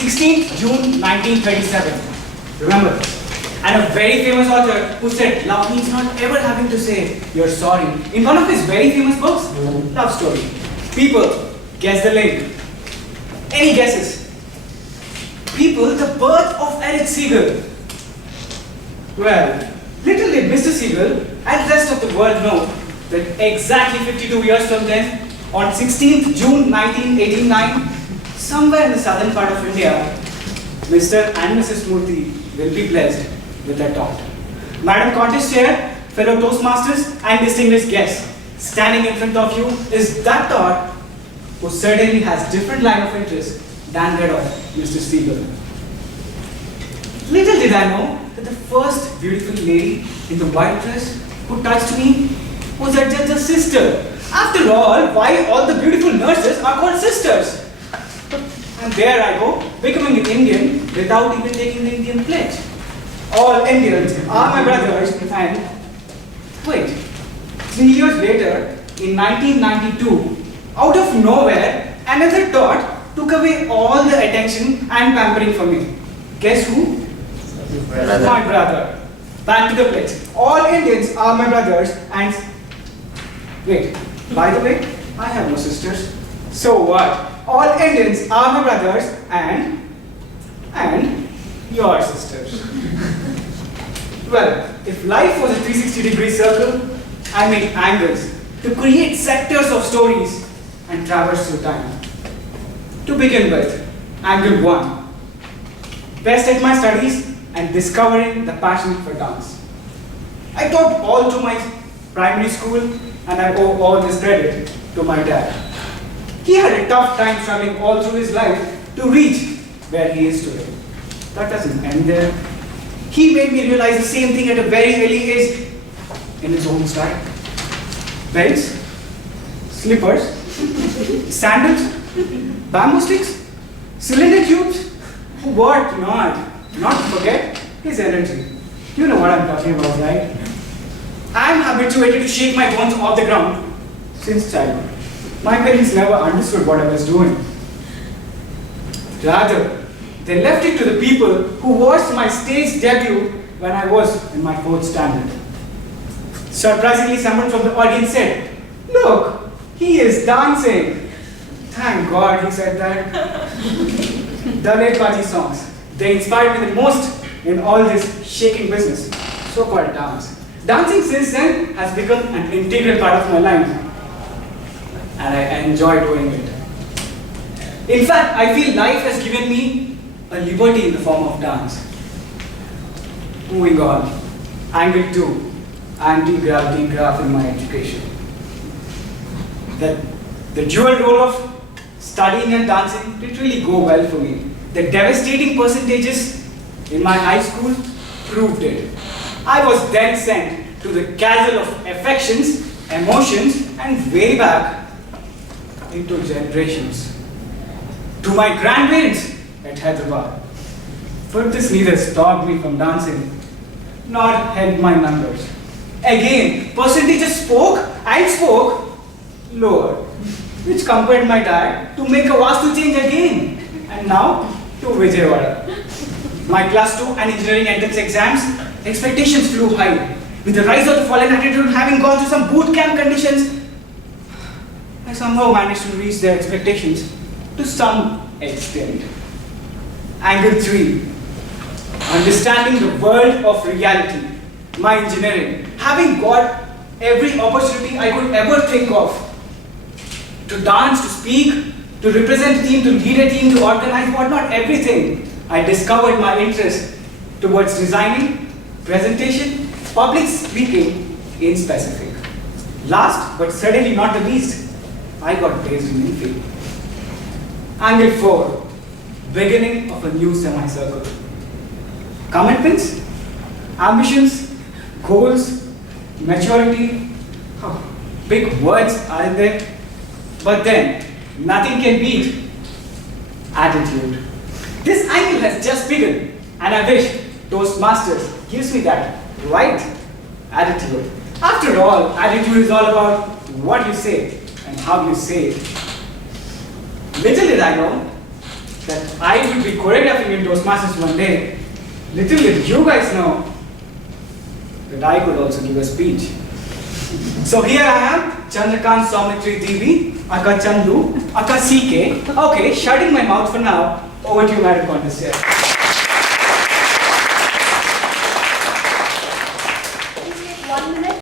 16th June 1937. Remember this. And a very famous author who said love means not ever having to say you're sorry in one of his very famous books, Love Story. People, guess the link. Any guesses? People, the birth of Erich Siegel. Well, little did Mr. Siegel and the rest of the world know that exactly 52 years from then, on 16th June 1989, somewhere in the southern part of India, Mr. and Mrs. Murthy will be blessed with a daughter. Madam Contest Chair, fellow Toastmasters, and distinguished guests, standing in front of you is that daughter who certainly has different line of interest than that of Mr. Siegel. Little did I know that the first beautiful lady in the white dress who touched me was just a sister. After all, why all the beautiful nurses are called sisters? And there I go, becoming an Indian without even taking the Indian pledge. All Indians are my brothers, and wait, 3 years later, in 1992, out of nowhere, another thought took away all the attention and pampering from me. Guess who? My brother. Back to the pledge. All Indians are my brothers, and wait, by the way, I have no sisters. So what? All Indians are my brothers and your sisters. Well, if life was a 360-degree circle, I made angles to create sectors of stories and traverse through time. To begin with, angle 1. Best at my studies and discovering the passion for dance. I taught all through my primary school, and I owe all this credit to my dad. He had a tough time traveling all through his life to reach where he is today. That doesn't end there. He made me realize the same thing at a very early age in his own style. Belts, slippers, sandals, bamboo sticks, cylinder tubes, what not? Not to forget his energy. You know what I'm talking about, right? I'm habituated to shake my bones off the ground since childhood. My parents never understood what I was doing. Rather, they left it to the people who watched my stage debut when I was in my 4th standard. Surprisingly, someone from the audience said, "Look, he is dancing." Thank God he said that. The Late Baji songs, they inspired me the most in all this shaking business, so-called dance. Dancing since then has become an integral part of my life, and I enjoy doing it. In fact, I feel life has given me a liberty in the form of dance. Moving on, angle 2, anti-gravity graph in my education. The dual role of studying and dancing did really go well for me. The devastating percentages in my high school proved it. I was then sent to the chasm of affections, emotions, and way back into generations. To my grandparents at Hyderabad. But this neither stopped me from dancing, nor helped my numbers. Again, percentages spoke and spoke lower, which compelled my dad to make a vastu change again, and now to Vijayawada. My class 2 and engineering entrance exams, expectations flew high. With the rise of the fallen attitude, having gone through some boot camp conditions, I somehow managed to reach their expectations to some extent. Angle 3, understanding the world of reality. My engineering, having got every opportunity I could ever think of, to dance, to speak, to represent a team, to lead a team, to organize, whatnot, everything. I discovered my interest towards designing, presentation, public speaking in specific. Last, but certainly not the least, I got placed in Infield. Angle 4, beginning of a new semicircle. Commitments, ambitions, goals, maturity, big words aren't there? But then, nothing can beat attitude. This angle has just begun, and I wish Toastmasters gives me that right attitude. After all, attitude is all about what you say and how you say it. Little did I know, that I will be choreographing in Toastmasters one day, little did you guys know that I could also give a speech. So here I am, Chandrakant Saumitri TV, Aka Chandu, Aka CK. Okay, shutting my mouth for now. Over to you, Madam Contest.